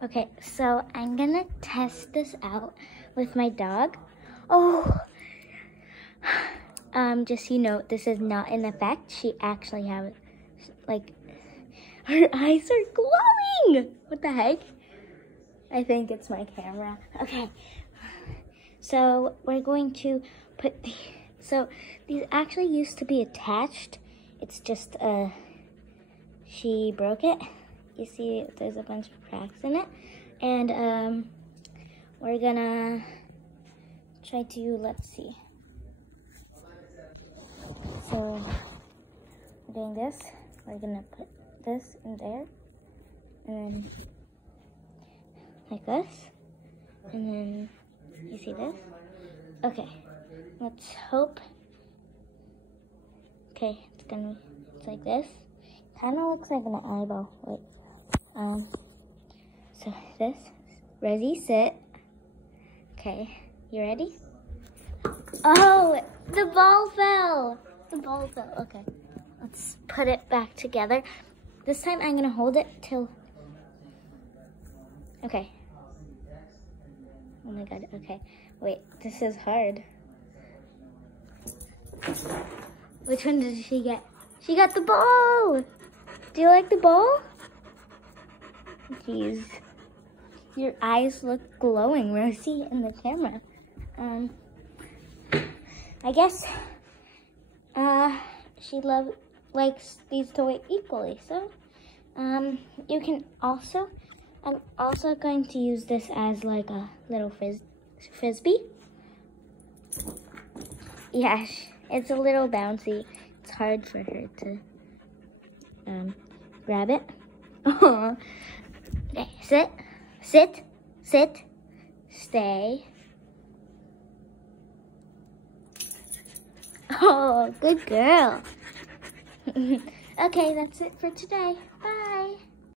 Okay, so I'm gonna test this out with my dog. Oh, just so you know, this is not an effect. She actually has, like, her eyes are glowing. What the heck? I think it's my camera. Okay, so we're going to put so these actually used to be attached. It's just, she broke it. You see there's a bunch of cracks in it. And we're gonna try to, let's see. So we're doing this. We're gonna put this in there. And then like this. And then you see this? Okay. Let's hope. Okay, it's like this. Kinda looks like an eyeball. Wait. So this, Rosie, sit. Okay, you ready? Oh, the ball fell. The ball fell. Okay, let's put it back together. This time I'm gonna hold it till. Okay. Oh my God. Okay. Wait, this is hard. Which one did she get? She got the ball. Do you like the ball? Jeez. Your eyes look glowing, Rosie, in the camera. I guess she likes these toys equally. So, you can also, I'm also going to use this as like a little frisbee. Yeah, it's a little bouncy. It's hard for her to grab it. Okay, sit, sit, sit, stay. Oh, good girl. Okay, that's it for today. Bye.